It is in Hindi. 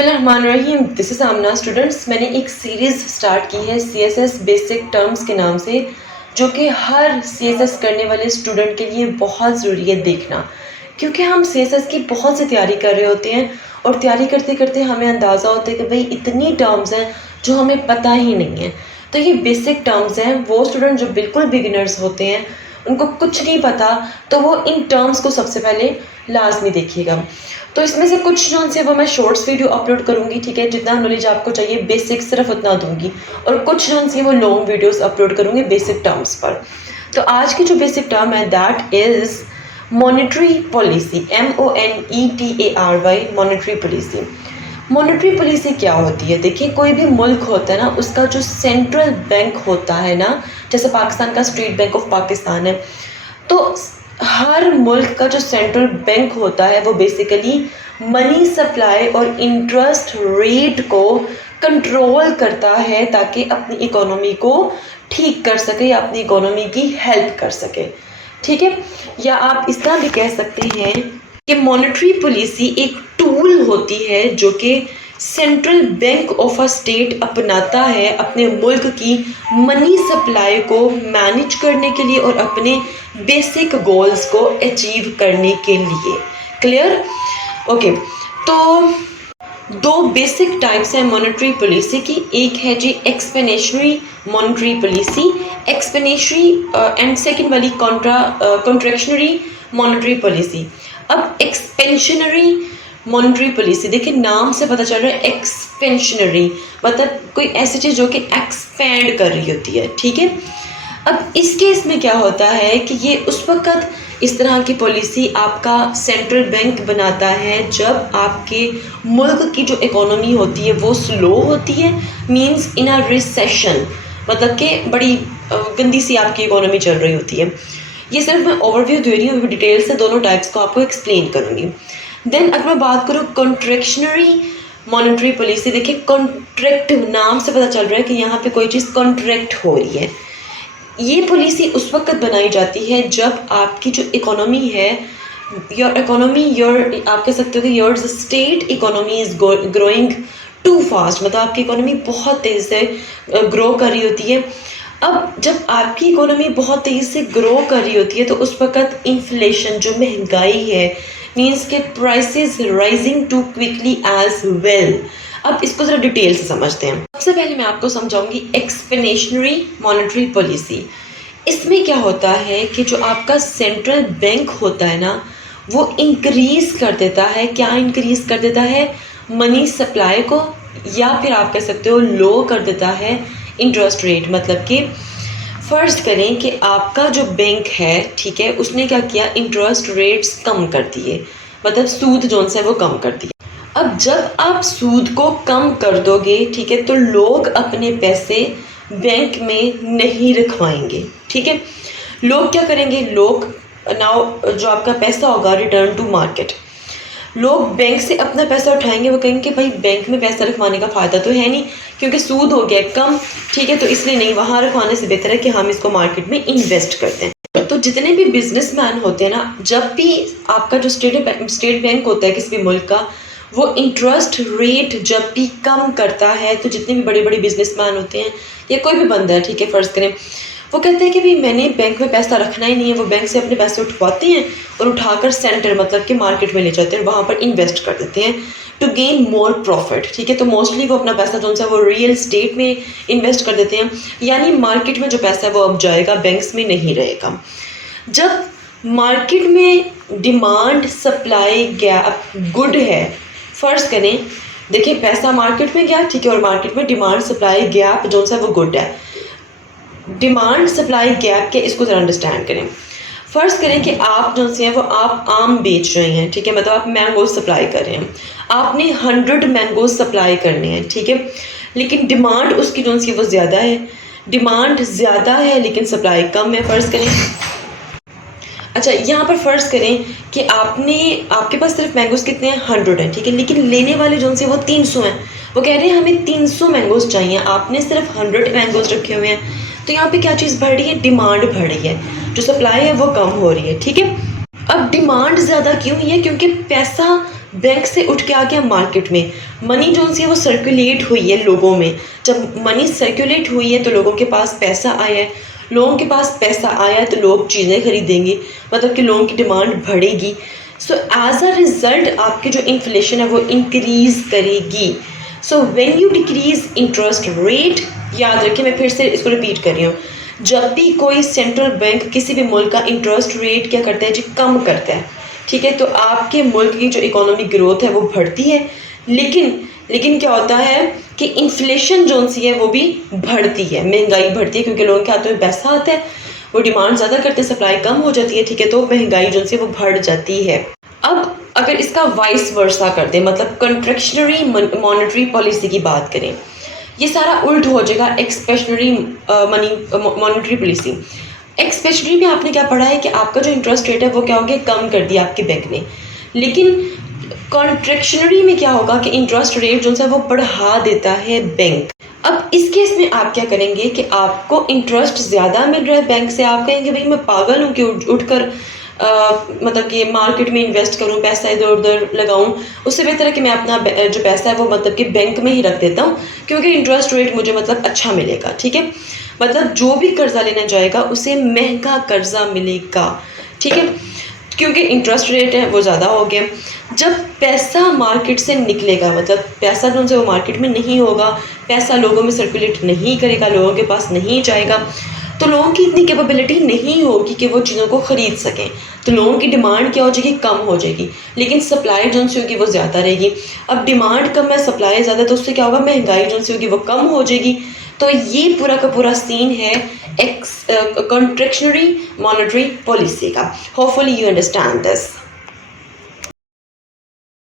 बिस्मिल्लाहिर्रहमानिर्रहीम। This is Amna. स्टूडेंट्स, मैंने एक सीरीज़ स्टार्ट की है CSS बेसिक टर्म्स के नाम से, जो कि हर CSS करने वाले स्टूडेंट के लिए बहुत ज़रूरी है देखना, क्योंकि हम CSS की बहुत सी तैयारी कर रहे होते हैं और तैयारी करते करते हमें अंदाज़ा होता है कि भाई इतनी टर्म्स हैं जो हमें पता ही नहीं है। तो ये बेसिक टर्म्स हैं। वो स्टूडेंट जो बिल्कुल बिगिनर्स होते हैं, उनको कुछ नहीं पता, तो वो इन टर्म्स को सबसे पहले लाजमी देखिएगा। तो इसमें से कुछ जो से वो मैं शॉर्ट्स वीडियो अपलोड करूँगी, ठीक है, जितना नॉलेज आपको चाहिए बेसिक सिर्फ उतना दूंगी, और कुछ जो से वो लॉन्ग वीडियोस अपलोड करूँगी बेसिक टर्म्स पर। तो आज की जो बेसिक टर्म है that is monetary policy, MONETARY, monetary policy. Monetary policy क्या होती है? देखिए, कोई भी मुल्क होता है ना, उसका जो सेंट्रल बैंक होता है ना, जैसे पाकिस्तान का स्टेट बैंक ऑफ पाकिस्तान है, तो हर मुल्क का जो सेंट्रल बैंक होता है वो बेसिकली मनी सप्लाई और इंटरेस्ट रेट को कंट्रोल करता है ताकि अपनी इकोनॉमी को ठीक कर सके या अपनी इकोनॉमी की हेल्प कर सके, ठीक है। या आप इस तरह भी कह सकते हैं कि मॉनेटरी पॉलिसी एक टूल होती है जो कि central bank of a state अपनाता है अपने मुल्क की मनी सप्लाई को मैनेज करने के लिए और अपने बेसिक गोल्स को अचीव करने के लिए। क्लियर? ओके। तो दो बेसिक टाइप्स हैं मॉनेटरी पॉलिसी की। एक है जी expansionary monetary policy, expansionary, and second वाली कॉन्ट्रैक्शनरी मॉनेटरी पॉलिसी। अब एक्सपेंशनरी मॉनेटरी पॉलिसी, देखिए नाम से पता चल रहा है एक्सपेंशनरी, मतलब कोई ऐसी चीज़ जो कि एक्सपैंड कर रही होती है, ठीक है। अब इस केस में क्या होता है कि ये उस वक़्त इस तरह की पॉलिसी आपका सेंट्रल बैंक बनाता है जब आपके मुल्क की जो इकोनॉमी होती है वो स्लो होती है, मींस इन अ रिसेशन, मतलब कि बड़ी गंदी सी आपकी इकोनॉमी चल रही होती है। ये सिर्फ मैं ओवरव्यू दे रही हूँ, डिटेल से दोनों टाइप्स को आपको एक्सप्लेन करूँगी। देन अगर मैं बात करूँ कॉन्ट्रैक्शनरी मॉनेटरी पॉलिसी, देखिए कॉन्ट्रैक्ट, नाम से पता चल रहा है कि यहाँ पे कोई चीज़ कॉन्ट्रैक्ट हो रही है। ये पॉलिसी उस वक्त बनाई जाती है जब आपकी जो इकोनॉमी है, योर इकोनॉमी, योर, आप कह सकते हो कि your state economy is growing too fast, मतलब आपकी इकोनॉमी बहुत तेज़ से ग्रो कर रही होती है। अब जब आपकी इकोनॉमी बहुत तेज़ी से ग्रो कर रही होती है तो उस वक्त इन्फ्लेशन, जो महंगाई है, मीन्स के prices rising too quickly as well. अब इसको ज़रा डिटेल से समझते हैं। सबसे पहले मैं आपको समझाऊंगी एक्सपेंशनरी मॉनेटरी पॉलिसी। इसमें क्या होता है कि जो आपका सेंट्रल बैंक होता है ना, वो इंक्रीज़ कर देता है, क्या इंक्रीज़ कर देता है? मनी सप्लाई को, या फिर आप कह सकते हो लो कर देता है इंटरेस्ट रेट। मतलब कि फ़र्ज़ करें कि आपका जो बैंक है, ठीक है, उसने क्या किया, इंटरेस्ट रेट्स कम कर दिए, मतलब सूद जोन से वो कम कर दिया। अब जब आप सूद को कम कर दोगे, ठीक है, तो लोग अपने पैसे बैंक में नहीं रखवाएंगे, ठीक है। लोग क्या करेंगे? लोग नाउ जो आपका पैसा होगा, रिटर्न टू मार्केट, लोग बैंक से अपना पैसा उठाएंगे। वो कहेंगे कि भाई बैंक में पैसा रखवाने का फ़ायदा तो है नहीं, क्योंकि सूद हो गया कम, ठीक है, तो इसलिए नहीं, वहाँ रखवाने से बेहतर है कि हम इसको मार्केट में इन्वेस्ट करते हैं। तो जितने भी बिजनेसमैन होते हैं ना, जब भी आपका जो स्टेट बैंक होता है किसी भी मुल्क का, वो इंटरेस्ट रेट जब भी कम करता है, तो जितने भी बड़े बड़े बिजनेसमैन होते हैं या कोई भी बंदा है, ठीक है, फ़र्ज़ करें, वो कहते हैं कि भाई मैंने बैंक में पैसा रखना ही नहीं है। वो बैंक से अपने पैसे उठवाते हैं और उठाकर सेंटर, मतलब कि मार्केट में ले जाते हैं, वहाँ पर इन्वेस्ट कर देते हैं टू गेन मोर प्रॉफिट, ठीक है। तो मोस्टली वो अपना पैसा जो सा वो रियल स्टेट में इन्वेस्ट कर देते हैं, यानी मार्केट में जो पैसा है वो अब जाएगा, बैंक्स में नहीं रहेगा। जब मार्केट में डिमांड सप्लाई गैप गुड है, फ़र्ज़ करें, देखिए पैसा मार्केट में गया, ठीक है, और मार्केट में डिमांड सप्लाई गैप जो सा वो गुड है। डिमांड सप्लाई गैप के, इसको ज़रा अंडरस्टैंड करें। फ़र्ज़ करें कि आप जो से हैं वो आप आम बेच रहे हैं, ठीक है, मतलब आप मैंगो सप्लाई कर रहे हैं, आपने 100 मैंगो सप्लाई करने हैं, ठीक है, लेकिन डिमांड उसकी जो सी वो ज़्यादा है, डिमांड ज़्यादा है लेकिन सप्लाई कम है। फ़र्ज़ करें, अच्छा यहाँ पर फ़र्ज़ करें कि आपके पास सिर्फ मैंगोज़ कितने हैं? 100 हैं, ठीक है, लेकिन लेने वाले जो से वो 300 हैं। वो कह रहे हैं हमें 300 मैंगोज़ चाहिए, आपने सिर्फ 100 मैंगोज़ रखे हुए हैं। तो यहाँ पे क्या चीज़ बढ़ रही है? डिमांड बढ़ रही है, जो सप्लाई है वो कम हो रही है, ठीक है। अब डिमांड ज़्यादा क्यों है? क्योंकि पैसा बैंक से उठ के आ गया मार्केट में। मनी जो सी है वो सर्कुलेट हुई है लोगों में। जब मनी सर्कुलेट हुई है तो लोगों के पास पैसा आया है, लोगों के पास पैसा आया तो लोग चीज़ें खरीदेंगे, मतलब कि लोगों की डिमांड बढ़ेगी। सो एज अ रिज़ल्ट आपकी जो इन्फ्लेशन है वो इंक्रीज़ करेगी। So when you decrease interest rate, याद रखिए मैं फिर से इसको रिपीट कर रही हूँ, जब भी कोई सेंट्रल बैंक किसी भी मुल्क का इंटरेस्ट रेट क्या करता है जी, कम करता है, ठीक है, तो आपके मुल्क की जो इकोनॉमिक ग्रोथ है वो बढ़ती है। लेकिन क्या होता है कि इन्फ्लेशन जो सी है वो भी बढ़ती है, महंगाई बढ़ती है, क्योंकि लोगों के हाथों में पैसा आता है, वो डिमांड ज़्यादा करते हैं, सप्लाई कम हो जाती है, ठीक है, तो महंगाई जो सी है वो बढ़ जाती है। अब अगर इसका वाइस वर्सा कर दें, मतलब कंट्रैक्शनरी मॉनेटरी पॉलिसी की बात करें, ये सारा उल्ट हो जाएगा एक्सपेशनरी मॉनेटरी पॉलिसी। एक्सपेशनरी में आपने क्या पढ़ा है कि आपका जो इंटरेस्ट रेट है वो क्या हो गया, कम कर दिया आपके बैंक ने। लेकिन कॉन्ट्रैक्शनरी में क्या होगा कि इंटरेस्ट रेट जो है वो बढ़ा देता है बैंक। अब इस केस में आप क्या करेंगे कि आपको इंटरेस्ट ज़्यादा मिल रहा है बैंक से, आप कहेंगे भाई मैं पागल हूँ कि उठकर मतलब कि मार्केट में इन्वेस्ट करूं, पैसा इधर उधर लगाऊं, उससे बेहतर है कि मैं अपना जो पैसा है वो मतलब कि बैंक में ही रख देता हूं, क्योंकि इंटरेस्ट रेट मुझे मतलब अच्छा मिलेगा, ठीक है। मतलब जो भी कर्जा लेने जाएगा उसे महंगा कर्जा मिलेगा, ठीक है, क्योंकि इंटरेस्ट रेट है वो ज़्यादा हो गया। जब पैसा मार्केट से निकलेगा, मतलब पैसा जो है वो मार्केट में नहीं होगा, पैसा लोगों में सर्कुलेट नहीं करेगा, लोगों के पास नहीं जाएगा, तो लोगों की इतनी कैपेबिलिटी नहीं होगी कि वो चीज़ों को ख़रीद सकें, तो लोगों की डिमांड क्या हो जाएगी, कम हो जाएगी, लेकिन सप्लाई जो सी होगी वो ज़्यादा रहेगी। अब डिमांड कम है, सप्लाई ज़्यादा, तो उससे क्या होगा, महंगाई जो सी होगी वो कम हो जाएगी। तो ये पूरा का पूरा सीन है कॉन्ट्रैक्शनरी मॉनेटरी पॉलिसी का। Hopefully you understand this.